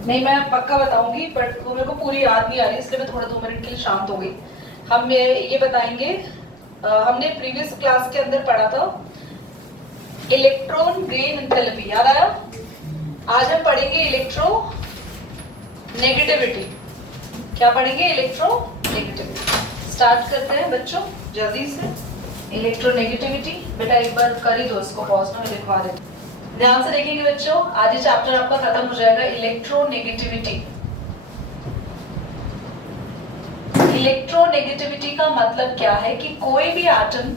नहीं, मैं पक्का बताऊंगी, बट वो मेरे को पूरी याद नहीं आ रही, इसलिए मैं थोड़ा 2 मिनट के लिए शांत हो गई। हम ये बताएंगे, हमने प्रीवियस क्लास के अंदर पढ़ा था इलेक्ट्रॉन गेन एंथैल्पी, याद आया? आज हम पढ़ेंगे इलेक्ट्रो नेगेटिविटी। क्या पढ़ेंगे? Electro negativity. स्टार्ट करते हैं बच्चों जल्दी से। इलेक्ट्रो नेगेटिविटी, बेटा एक बार कर ही दो इसको पॉज, ना मैं लिखवा देती। ध्यान से देखेंगे बच्चों, आज ये चैप्टर आपका खत्म हो जाएगा। इलेक्ट्रोनेगेटिविटी। इलेक्ट्रोनेगेटिविटी का मतलब क्या है कि कोई भी एटम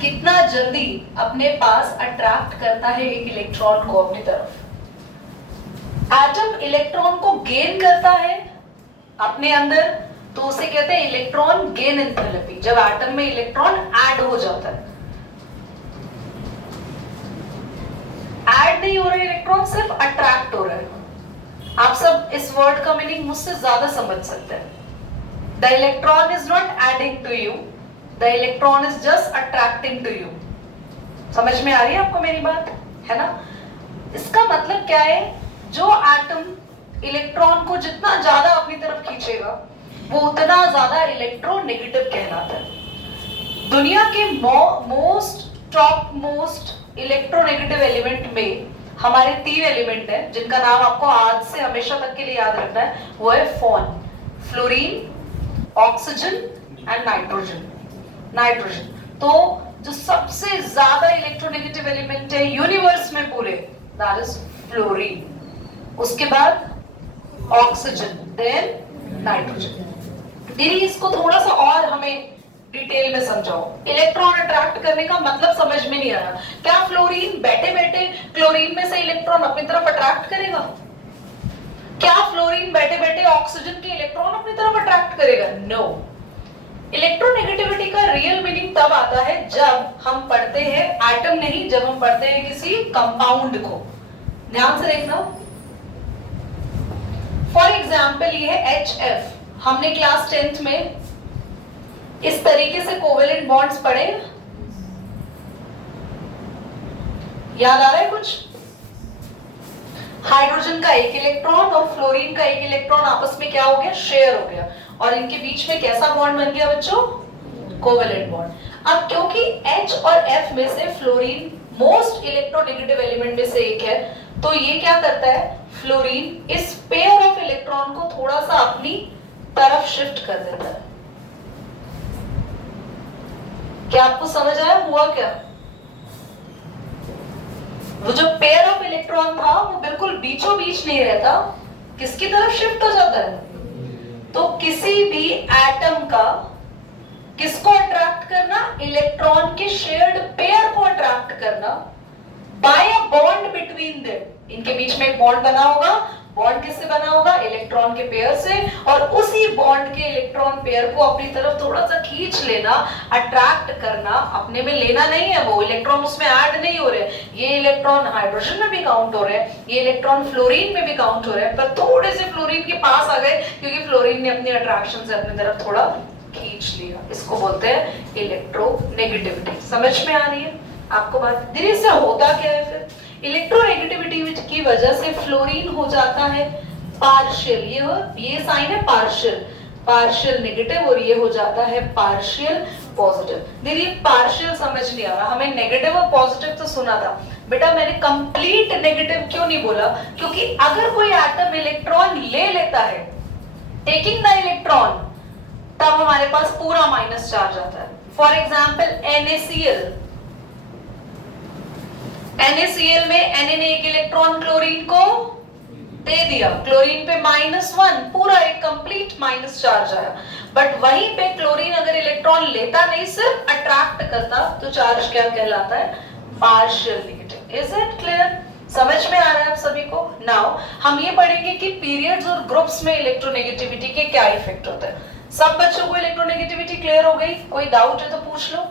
कितना जल्दी अपने पास अट्रैक्ट करता है एक इलेक्ट्रॉन को अपनी तरफ। एटम इलेक्ट्रॉन को गेन करता है अपने अंदर, तो उसे कहते हैं इलेक्ट्रॉन गेन एंथैल्पी, जब एटम में इलेक्ट्रॉन ऐड हो जाता है। ऐड नहीं हो रहे इलेक्ट्रॉन, सिर्फ अट्रैक्ट हो रहे हैं। आप सब इस वर्ड का मीनिंग मुझसे ज्यादा समझ सकते हैं। The electron is not adding to you, the electron is just attracting to you. समझ में आ रही है आपको मेरी बात? है ना? इसका मतलब क्या है? जो एटम इलेक्ट्रॉन को जितना ज्यादा अपनी तरफ खींचेगा, वो उतना ज्यादा इलेक्ट्रोनेगेटिव कहलाता है। दुनिया के टॉप मोस्ट इलेक्ट्रोनेगेटिव एलिमेंट में हमारे 3 एलिमेंट हैं, जिनका नाम आपको आज से हमेशा तक के लिए याद रखना है। वो है फ्लोरीन, ऑक्सीजन एंड नाइट्रोजन। तो जो सबसे ज्यादा इलेक्ट्रोनेगेटिव एलिमेंट है यूनिवर्स में पूरे, दैट इज फ्लोरीन। उसके बाद ऑक्सीजन, देन नाइट्रोजन। दीदी इसको थोड़ा सा और हमें डिटेल में समझाओ। इलेक्ट्रॉन अट्रैक्ट करने का मतलब समझ में नहीं आ रहा। क्या फ्लोरीन बैठे बैठे क्लोरीन में से इलेक्ट्रॉन अपनी तरफ अट्रैक्ट करेगा? क्या फ्लोरीन बैठे बैठे ऑक्सीजन के इलेक्ट्रॉन अपनी तरफ अट्रैक्ट करेगा? नो। इलेक्ट्रोनेगेटिविटी का रियल मीनिंग तब आता है जब हम पढ़ते हैं एटम नहीं, जब हम पढ़ते हैं किसी कंपाउंड को। ध्यान से देखना। फॉर एग्जाम्पल ये है HF। हमने क्लास 10th में इस तरीके से कोवेलेंट बॉन्ड्स पढ़े, याद आ रहा है कुछ? हाइड्रोजन का एक इलेक्ट्रॉन और फ्लोरीन का एक इलेक्ट्रॉन आपस में क्या हो गया? शेयर हो गया, और इनके बीच में कैसा बॉन्ड बन गया बच्चों? Covalent bond. अब क्योंकि H और F में से फ्लोरीन मोस्ट इलेक्ट्रोनेगेटिव एलिमेंट में से एक है, तो ये क्या करता है? फ्लोरीन इस पेयर ऑफ इलेक्ट्रॉन को थोड़ा सा अपनी तरफ शिफ्ट कर देता है। क्या आपको समझ आया हुआ क्या? वो जो पेयर ऑफ इलेक्ट्रॉन था वो बिल्कुल बीचों बीच नहीं रहता, किसकी तरफ शिफ्ट हो जाता है? तो किसी भी एटम का किसको अट्रैक्ट करना? इलेक्ट्रॉन के शेयर्ड पेयर को अट्रैक्ट करना by a bond between them. इनके बीच में एक बॉन्ड बना होगा। बॉन्ड किससे बना होगा? इलेक्ट्रॉन के पेयर से, और उसी बॉन्ड के इलेक्ट्रॉन पेयर को अपनी तरफ थोड़ा सा खींच लेना, अट्रैक्ट करना। अपने में लेना नहीं है, वो इलेक्ट्रॉन उसमें ऐड नहीं हो रहे। ये इलेक्ट्रॉन हाइड्रोजन में भी काउंट हो रहे हैं, ये इलेक्ट्रॉन फ्लोरीन में भी काउंट हो रहे हैं, पर थोड़े से फ्लोरीन के पास आ गए क्योंकि फ्लोरीन ने अपनी अट्रैक्शन से अपनी तरफ थोड़ा खींच लिया। इसको बोलते हैं इलेक्ट्रोनेगेटिविटी। समझ में आ रही है आपको बात? धीरे से होता क्या है फिर? इलेक्ट्रोनेगेटिविटी की वजह से फ्लोरीन हो जाता है पार्शियल, ये साइन है पार्शियल नेगेटिव, और ये हो जाता है पार्शियल पॉजिटिव। देखिए पार्शियल समझ नहीं आ रहा, हमें नेगेटिव और पॉजिटिव तो सुना था बेटा। मैंने कंप्लीट नेगेटिव क्यों नहीं बोला? क्योंकि अगर कोई एटम इलेक्ट्रॉन ले लेता है, टेकिंग द इलेक्ट्रॉन, तब हमारे पास पूरा माइनस चार्ज आता है। फॉर एग्जाम्पल NaCl में Na ने एक इलेक्ट्रॉन क्लोरीन को दे दिया, क्लोरीन पे -1, पूरा एक कंप्लीट माइनस चार्ज आया। बट वहीं पे क्लोरीन अगर इलेक्ट्रॉन लेता नहीं, सिर्फ अट्रैक्ट करता, तो चार्ज क्या कहलाता है? Partial negative. Is it clear? समझ में आ रहा है आप सभी को? नाउ हम ये पढ़ेंगे कि पीरियड्स और ग्रुप्स में इलेक्ट्रोनेगेटिविटी के क्या इफेक्ट होते हैं। सब बच्चों को इलेक्ट्रोनेगेटिविटी क्लियर हो गई? कोई डाउट है तो पूछ लो।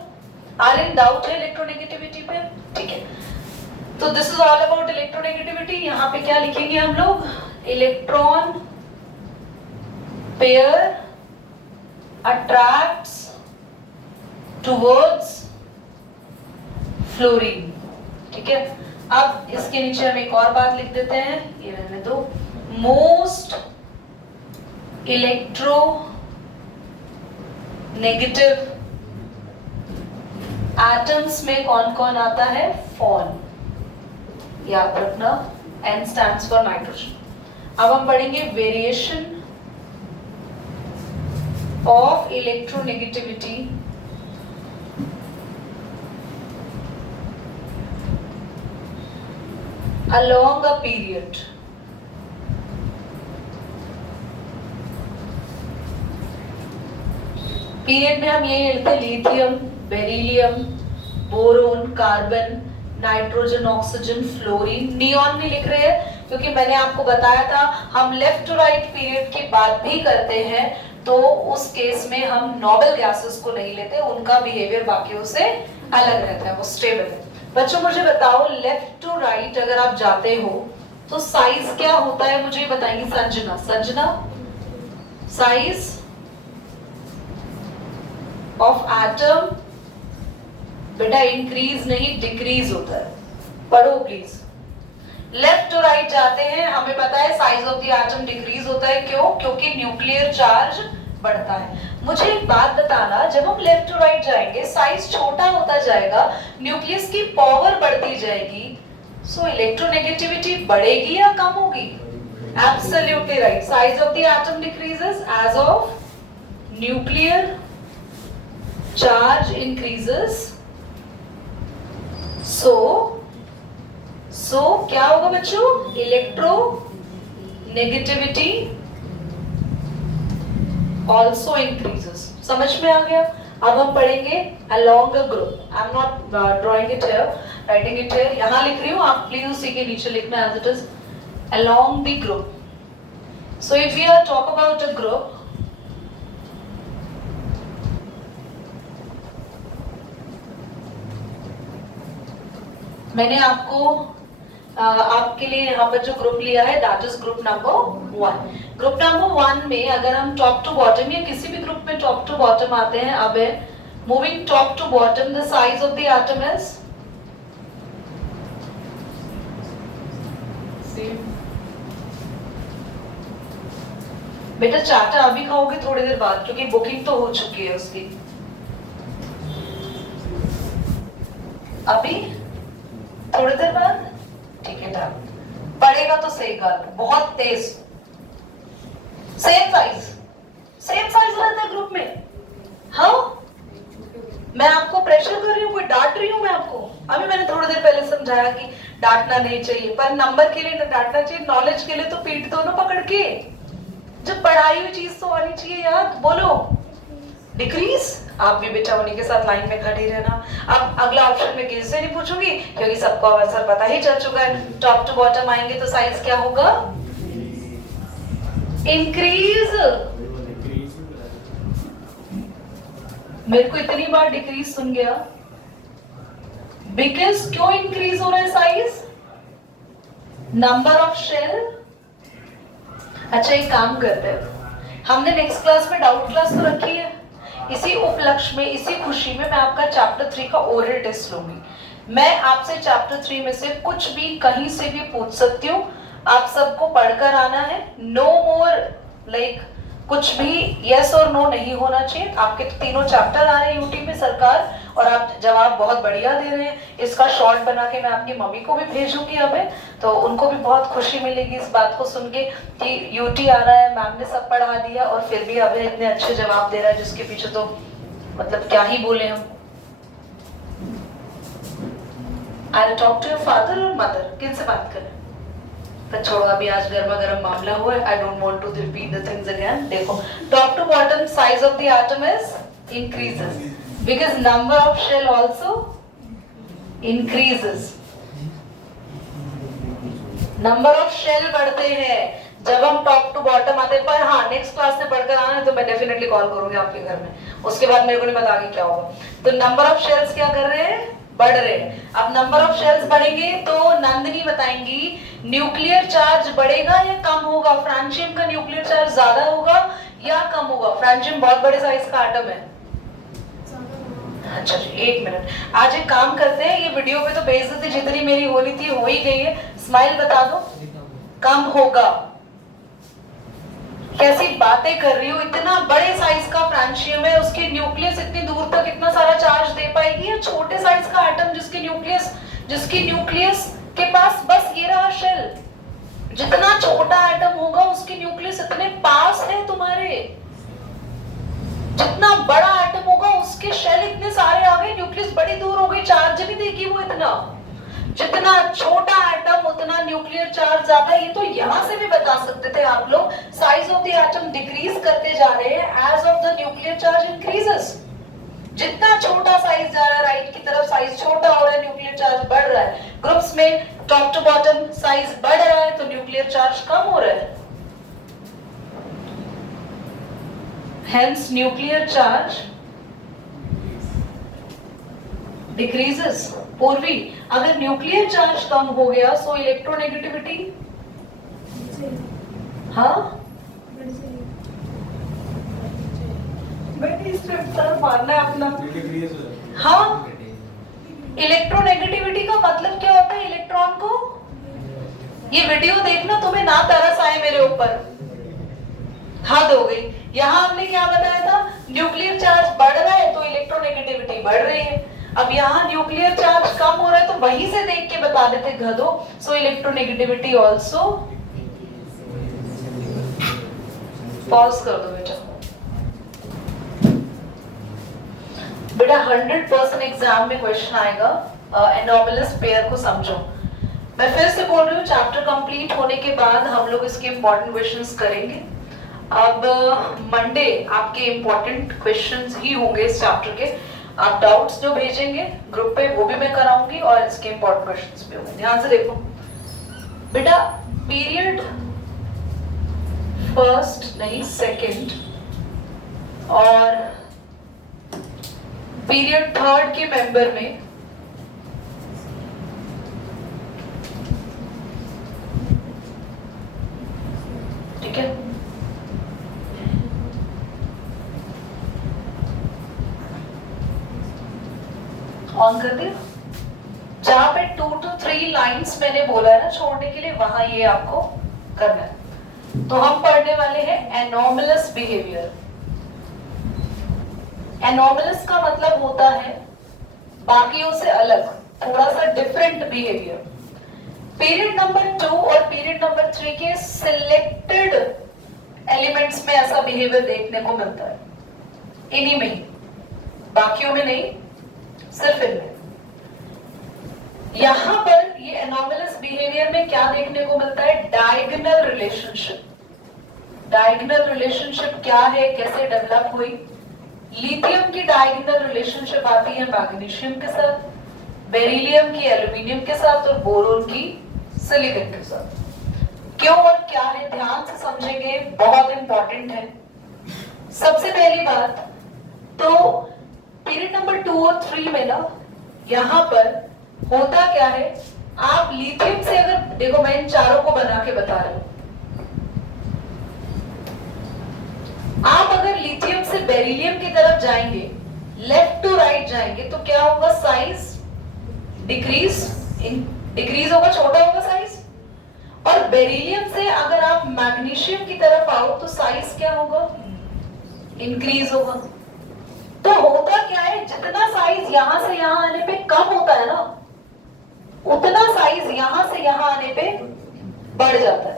आर्यन डाउट है इलेक्ट्रोनेगेटिविटी पे? ठीक है, तो this is all about electronegativity. यहाँ पे क्या लिखेंगे हम लोग? Electron pair attracts towards fluorine. ठीक है, अब इसके नीचे हम एक और बात लिख देते हैं, ये रहने दो। मोस्ट इलेक्ट्रो नेगेटिव एटम्स में कौन कौन आता है? फॉन, याद रखना, N stands for नाइट्रोजन। अब हम पढ़ेंगे variation of electronegativity along a period। Period में हम ये लिखते हैं lithium, beryllium, boron, carbon, nitrogen, oxygen, fluorine. Neon नहीं लिख रहे हैं क्योंकि मैंने आपको बताया था हम लेफ्ट टू राइट पीरियड की बात भी करते हैं, तो उस केस में हम नोबल गैसेस को नहीं लेते, उनका बिहेवियर बाकियों से अलग रहता है, वो स्टेबल है। बच्चों मुझे बताओ, लेफ्ट टू राइट अगर आप जाते हो तो साइज क्या होता है, मुझे बताएंगे Sanjana. Sanjana, size of atom बेटा इंक्रीज नहीं डिक्रीज होता है, पढ़ो प्लीज। लेफ्ट टू राइट जाते हैं, हमें पता है size of the atom decrease होता है, क्यों? क्योंकि न्यूक्लियर चार्ज बढ़ता है। मुझे एक बात बताना, जब हम लेफ्ट टू राइट जाएंगे साइज छोटा होता जाएगा, न्यूक्लियस की पावर बढ़ती जाएगी, सो इलेक्ट्रोनेगेटिविटी बढ़ेगी या कम होगी? Absolutely right, size of the atom decreases as of nuclear charge increases. So क्या होगा बच्चों? Electronegativity also increases. समझ में आ गया? अब हम पढ़ेंगे along a group. I am not drawing it here, writing it here, यहां लिख रही हूं, आप प्लीज उसी के नीचे लिखना as it is, along the group. So if we are talk about a group, मैंने आपके लिए यहाँ पर जो ग्रुप लिया है that is group number 1। Group number 1 में अगर हम टॉप टू बॉटम या किसी भी ग्रुप में टॉप टू बॉटम आते हैं, अब moving top to bottom, the size of the atom is बेटा चाटा अभी खाओगे थोड़ी देर बाद, क्योंकि बुकिंग तो हो चुकी है उसकी। अभी थोड़ी देर बाद, ठीक है डन। पढ़ेगा तो सही गाल, बहुत तेज। सेम साइज रहता है ग्रुप में। हाँ, मैं आपको प्रेशर कर रही हूँ, कोई डांट रही हूँ मैं आपको? अभी मैंने थोड़ी देर पहले समझाया कि डांटना नहीं चाहिए, पर नंबर के लिए डांटना चाहिए, नॉलेज के लिए तो पीट दो ना पकड़ के। जब पढ़ाई हुई चीज तो आनी चाहिए याद। बोलो डिक्रीज, आप भी बेटा उन्हीं के साथ लाइन में खड़ी रहना। अब अगला ऑप्शन में किसी से नहीं पूछूंगी क्योंकि सबको आंसर पता ही चल चुका है। टॉप टू बॉटम आएंगे तो साइज क्या होगा? इंक्रीज। मेरे को इतनी बार डिक्रीज सुन गया, बिकॉज क्यों इंक्रीज हो रहा है साइज? Number of shell. अच्छा एक काम करते हैं, हमने नेक्स्ट क्लास में डाउट क्लास तो रखी है, इसी उपलक्ष्य में, इसी खुशी में मैं आपका चैप्टर 3 का ओरल टेस्ट लूंगी। मैं आपसे चैप्टर 3 में से कुछ भी कहीं से भी पूछ सकती हूँ, आप सबको पढ़कर आना है। नो मोर लाइक कुछ भी यस और नो नहीं होना चाहिए। आपके तो तीनों चैप्टर आ रहे हैं यूटी में सरकार, और आप जवाब बहुत बढ़िया दे रहे हैं। इसका शॉर्ट बना के मैं अपनी मम्मी को भी भेजूंगी हमें, तो उनको भी बहुत खुशी मिलेगी इस बात को सुन के कि यूटी आ रहा है, मैम ने सब पढ़ा दिया और फिर भी अभी इतने अच्छे जवाब दे रहा है, जिसके पीछे तो मतलब क्या ही बोले हम। I talk to your father और मदर, किन से बात करें? पर छोड़ो, अभी आज गर्मा गर्म मामला हुआ है, I don't want to repeat the things again. देखो top to bottom size of the atom is increases because number of shell also increases। Number of shell बढ़ते हैं जब हम टॉप टू बॉटम आते हैं। पर हाँ, नेक्स्ट क्लास में पढ़कर आना है तो मैं डेफिनेटली कॉल करूंगी आपके घर में, उसके बाद मेरे को नहीं पता आगे क्या होगा। तो नंबर ऑफ शेल्स क्या कर रहे हैं? बढ़ रहे हैं। अब नंबर ऑफ शेल्स बढ़ेंगे तो नंदिनी बताएंगी न्यूक्लियर चार्ज बढ़ेगा या कम होगा? फ्रांशियम का न्यूक्लियर चार्ज ज्यादा होगा या कम होगा? फ्रांशियम बहुत बड़े साइज का एटम है, अच्छा जी, 1 मिनट। आज एक काम करते हैं, ये वीडियो पे तो बेइज्जती जितनी मेरी होनी थी हो ही गई है। स्माइल बता दो, कम होगा। कैसी बातें कर रही हो, इतना बड़े साइज का फ्रांशियम है, उसके न्यूक्लियस इतनी दूर तक इतना सारा चार्ज दे पाएगी, या छोटे साइज का एटम जिसकी न्यूक्लियस के पास बस ये रहा शेल। जितना छोटा एटम होगा उसके न्यूक्लियस इतने पास है तुम्हारे, जितना बड़ा एटम होगा उसके शेल इतने सारे आ गए, न्यूक्लियस बड़ी दूर हो गई, चार्ज नहीं देगी वो इतना। जितना छोटा एटम उतना न्यूक्लियर चार्ज ज्यादा। ये तो यहां से भी बता सकते थे आप लोग, size of the atom decrease करते जा रहे हैं as of the nuclear charge increases. जितना छोटा साइज जा रहा है राइट की तरफ, साइज छोटा हो रहा है, न्यूक्लियर चार्ज बढ़ रहा है। ग्रुप्स में टॉप टू बॉटम साइज बढ़ रहा है तो न्यूक्लियर चार्ज कम हो रहा है। Hence nuclear charge decreases. पूर्वी, अगर न्यूक्लियर चार्ज कम हो गया सो इलेक्ट्रोनेगेटिविटी मानना है अपना। हाँ, इलेक्ट्रोनेगेटिविटी का मतलब क्या होता है इलेक्ट्रॉन को? ये वीडियो देखना, तुम्हें ना तरस आए मेरे ऊपर, हद हो गई। यहां हमने क्या बताया था, न्यूक्लियर चार्ज बढ़ रहा है तो इलेक्ट्रोनेगेटिविटी बढ़ रही है। अब यहाँ न्यूक्लियर चार्ज कम हो रहा है तो वहीं से देख के बता देते गधो, सो इलेक्ट्रोनेगेटिविटी आल्सो। पॉज कर दो बेटा। बेटा 100% एग्जाम में क्वेश्चन आएगा, एनोमलस पेयर को समझो। मैं फिर से बोल रही हूँ, चैप्टर कंप्लीट होने के बाद हम लोग इसके इंपॉर्टेंट क्वेश्चंस करेंगे। अब मंडे आपके इंपॉर्टेंट क्वेश्चंस ही होंगे इस चैप्टर के। आप डाउट्स जो भेजेंगे ग्रुप पे वो भी मैं कराऊंगी और इसके इंपॉर्टेंट क्वेश्चंस भी होंगे। ध्यान से देखो बेटा, पीरियड फर्स्ट नहीं सेकंड और पीरियड थर्ड के मेंबर में ठीक है, ऑन कर दिया। जहां पे 2 to 3 लाइंस मैंने बोला है ना छोड़ने के लिए, वहां ये आपको करना है। तो हम पढ़ने वाले हैं एनोमलस बिहेवियर। एनोमलस का मतलब होता है बाकियों से अलग, थोड़ा सा डिफरेंट बिहेवियर। पीरियड नंबर 2 और पीरियड नंबर 3 के सिलेक्टेड एलिमेंट्स में ऐसा बिहेवियर देखने को मिलता है, इन्हीं में ही, बाकियों में नहीं, सिर्फ इनमें। यहां पर ये एनोमलस बिहेवियर में क्या देखने को मिलता है, डायगोनल रिलेशनशिप। डायगोनल रिलेशनशिप क्या है, कैसे डेवलप हुई? लिथियम की डायगोनल रिलेशनशिप आती है मैग्नीशियम के साथ, बेरिलियम की एल्यूमिनियम के साथ और बोरोन की सिलिकॉन के साथ। क्यों और क्या है, ध्यान से समझेंगे, बहुत इंपॉर्टेंट है। सबसे पहली बात तो पीरियड नंबर 2 और 3 में ना, यहां पर होता क्या है, आप लिथियम से अगर देखो, मैं इन चारों को बना के बता रहा हूं, आप अगर लिथियम से बेरिलियम की तरफ जाएंगे, लेफ्ट टू राइट जाएंगे, तो क्या होगा, साइज डिक्रीज होगा, छोटा होगा साइज। और बेरिलियम से अगर आप मैग्नीशियम की तरफ आओ तो साइज क्या होगा, इंक्रीज होगा। तो होता क्या है, जितना साइज यहां से यहां आने पे कम होता है ना, उतना साइज यहां से यहां आने पे बढ़ जाता है।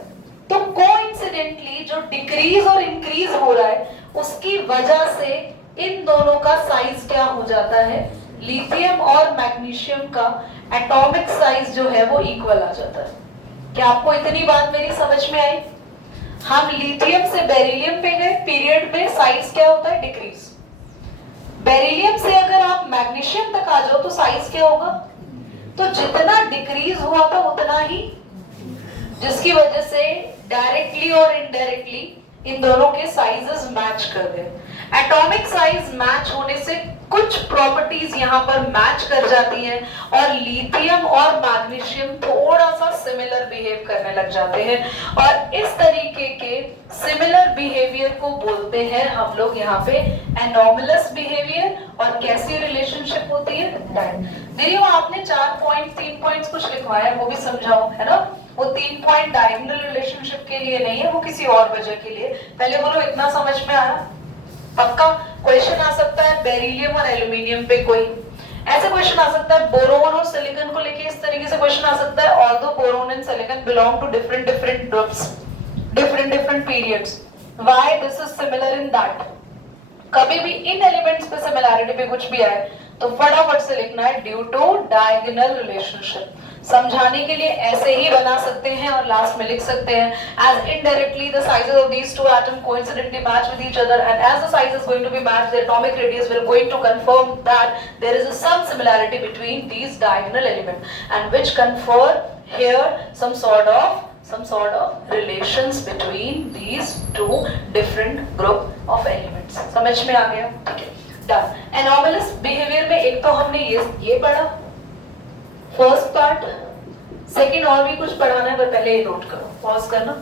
तो कोइंसिडेंटली जो डिक्रीज और इंक्रीज हो रहा है उसकी वजह से इन दोनों का साइज क्या हो जाता है, लिथियम और मैग्नीशियम का एटॉमिक साइज जो है वो इक्वल आ जाता है। क्या आपको इतनी बात मेरी समझ में आई? हम लिथियम से बेरिलियम पे गए, पीरियड में साइज क्या होता है, डिक्रीज। बेरिलियम से अगर आप मैग्नीशियम तक आ जाओ तो साइज क्या होगा, तो जितना डिक्रीज हुआ था उतना ही, जिसकी वजह से डायरेक्टली और इनडायरेक्टली इन दोनों के साइजेस मैच कर गए। एटॉमिक साइज मैच होने से कुछ प्रॉपर्टीज यहाँ पर मैच कर जाती हैं और लिथियम और मैग्नीशियम थोड़ा सा सिमिलर बिहेव करने लग जाते हैं, और इस तरीके के सिमिलर बिहेवियर को बोलते हैं हम लोग यहाँ पे एनोमलस बिहेवियर और कैसी रिलेशनशिप होती है? देखिए आपने 3 पॉइंट्स कुछ लिखवाए वो भी समझाओ, है ना? वो 3 पॉइंट डायगोनल रिलेशनशिप के लिए नहीं है, वो किसी और वजह के लिए। पहले बोलो इतना समझ में आया? पक्का क्वेश्चन आ सकता है बेरिलियम और एल्यूमिनियम पे, कोई ऐसे क्वेश्चन आ सकता है बोरोन और सिलिकॉन को लेके, इस तरीके से क्वेश्चन आ सकता है। Although boron and silicon belong to different groups, different periods, why this is similar in that. कभी भी इन एलिमेंट्स पे सिमिलैरिटी पे कुछ भी आए तो फटाफट से लिखना है ड्यू टू डायगोनल रिलेशनशिप। समझाने के लिए ऐसे ही बना सकते हैं और लास्ट में लिख सकते हैं as indirectly the sizes of these two atoms coincidentally match with each other and as the size is going to be matched the atomic radius will going to confirm that there is some similarity between these diagonal elements and which confer here some sort of relations between these two different group of elements। समझ में आ गया? ठीक है, done. Anomalous behaviour में एक तो हमने ये पढ़ा फर्स्ट पार्ट, सेकंड और भी कुछ पढ़ाना है पर पहले ये नोट करो, पॉज करना।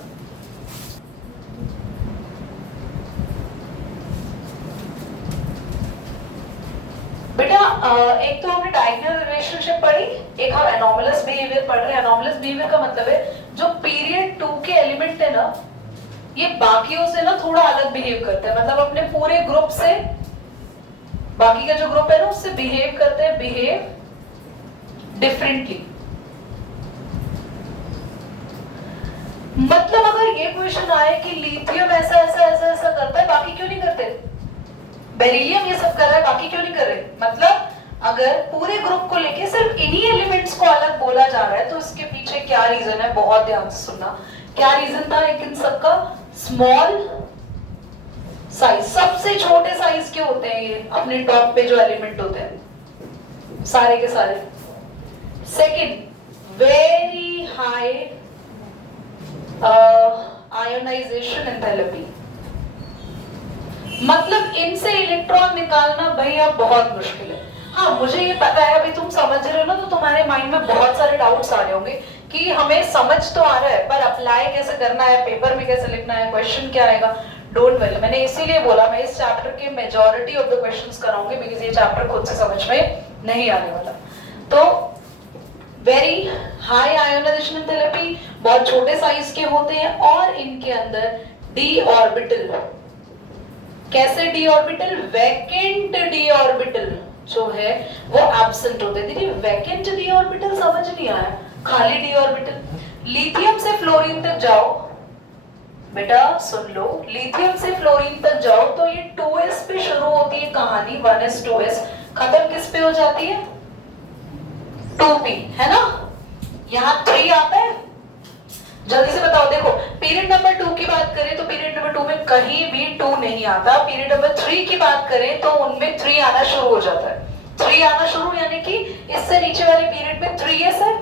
बेटा एक तो हमने डायगोनल रिलेशनशिप पढ़ी, एक हम एनोमलस बिहेवियर पढ़ रहे हैं। एनोमलस बिहेवियर का मतलब है जो पीरियड 2 के एलिमेंट है ना, ये बाकियों से ना थोड़ा अलग बिहेव करते हैं, मतलब अपने पूरे ग्रुप से, बाकी का जो ग्रुप है ना उससे बिहेव करते हैं, बिहेव डिफरेंटली। मतलब अगर ये क्वेश्चन आए कि लिथियम ऐसा ऐसा ऐसा ऐसा करता है बाकी क्यों नहीं करते, बेरिलियम ये सब कर रहा है बाकी क्यों नहीं कर रहे, मतलब अगर पूरे ग्रुप को लेके सिर्फ इन्हीं एलिमेंट्स को अलग बोला जा रहा है तो इसके पीछे क्या रीजन है, बहुत ध्यान से सुनना। क्या रीजन था एक इन सबका? स्मॉल साइज, सबसे छोटे साइज के होते हैं ये अपने टॉप पे जो एलिमेंट होते हैं सारे के सारे। Second, very high ionisation enthalpy, मतलब इनसे इलेक्ट्रॉन निकालना भैया बहुत मुश्किल है। हाँ मुझे ये पता है, अभी तुम समझ रहे हो ना तो तुम्हारे माइंड में बहुत सारे डाउट्स आ रहे होंगे कि हमें समझ तो आ रहा है पर अप्लाई कैसे करना है, पेपर में कैसे लिखना है, क्वेश्चन क्या आएगा। डोंट वरी, मैंने इसीलिए बोला मैं इस चैप्टर के मेजॉरिटी ऑफ द क्वेश्चंस कराऊंगी बिकॉज़ ये चैप्टर खुद से समझ में नहीं आने वाला। तो वेरी हाई आयोनाइजेशन एंथैल्पी, बहुत छोटे साइज के होते हैं और इनके अंदर डी ऑर्बिटल, कैसे D orbital? Vacant D orbital जो है वो एब्सेंट होते हैं। देखिए वैकेंट डी ऑर्बिटल समझ नहीं आया, खाली डी ऑर्बिटल। लिथियम से फ्लोरीन तक जाओ, बेटा सुन लो, लिथियम से फ्लोरीन तक जाओ तो ये 2s पे शुरू होती है कहानी, 1s 2s, खत्म किस पे हो जाती है? 2p, है ना? यहाँ 3 आता है, जल्दी से बताओ। देखो पीरियड नंबर 2 की बात करें तो पीरियड नंबर 2 में कहीं भी 2 नहीं आता। पीरियड नंबर 3 की बात करें तो उनमें 3 आना शुरू हो जाता है। 3 आना शुरू यानी कि इससे नीचे वाले पीरियड में 3s है,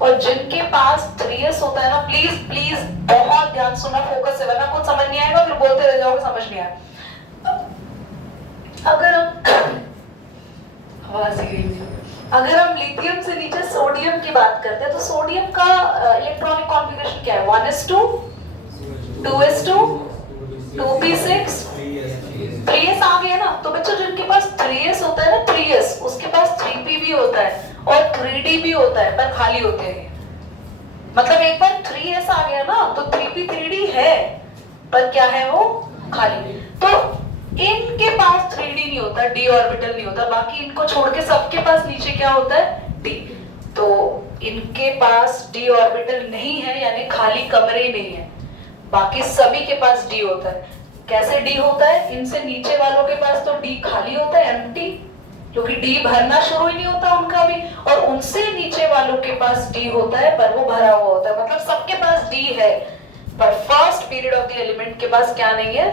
और जिनके पास 3s होता है ना, प्लीज प्लीज बहुत ध्यान सुनना, फोकस से, वरना कुछ समझ नहीं आएगा फिर बोलते रह जाओगे समझ नहीं आया। अगर हम आवाज ही गई, अगर हम लिथियम से नीचे सोडियम की बात करते हैं तो सोडियम का इलेक्ट्रॉनिक कॉन्फ़िगरेशन क्या है? 1s2, 2s2, 2p6, 3s आ गया ना। तो बच्चों जिनके पास 3s होता है ना, 3s, उसके पास 3p भी होता है और 3d भी होता है पर खाली होते हैं। मतलब एक बार 3s आ गया ना तो 3p 3d है पर क्या है वो? खाली। तो इनके पास 3d नहीं होता, d ऑर्बिटल नहीं होता, बाकी इनको छोड़ के सबके पास नीचे क्या होता है? d। तो इनके पास d ऑर्बिटल नहीं है यानी खाली कमरे ही नहीं है, बाकी सभी के पास d होता है। कैसे d होता है? इनसे नीचे वालों के पास तो d खाली होता है, एम्प्टी, क्योंकि d भरना शुरू ही नहीं होता उनका भी, और उनसे नीचे वालों के पास d होता है पर वो भरा हुआ होता है, मतलब सबके पास d है पर first period of the element के पास क्या नहीं है,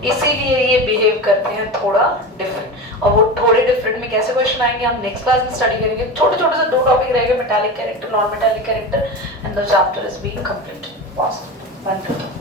इसीलिए ये बिहेव करते हैं थोड़ा डिफरेंट। और वो थोड़े डिफरेंट में कैसे क्वेश्चन आएंगे हम नेक्स्ट क्लास में स्टडी करेंगे। छोटे छोटे से 2 टॉपिक रहेंगे, metallic character, non metallic character, and the chapter is being complete. 1 2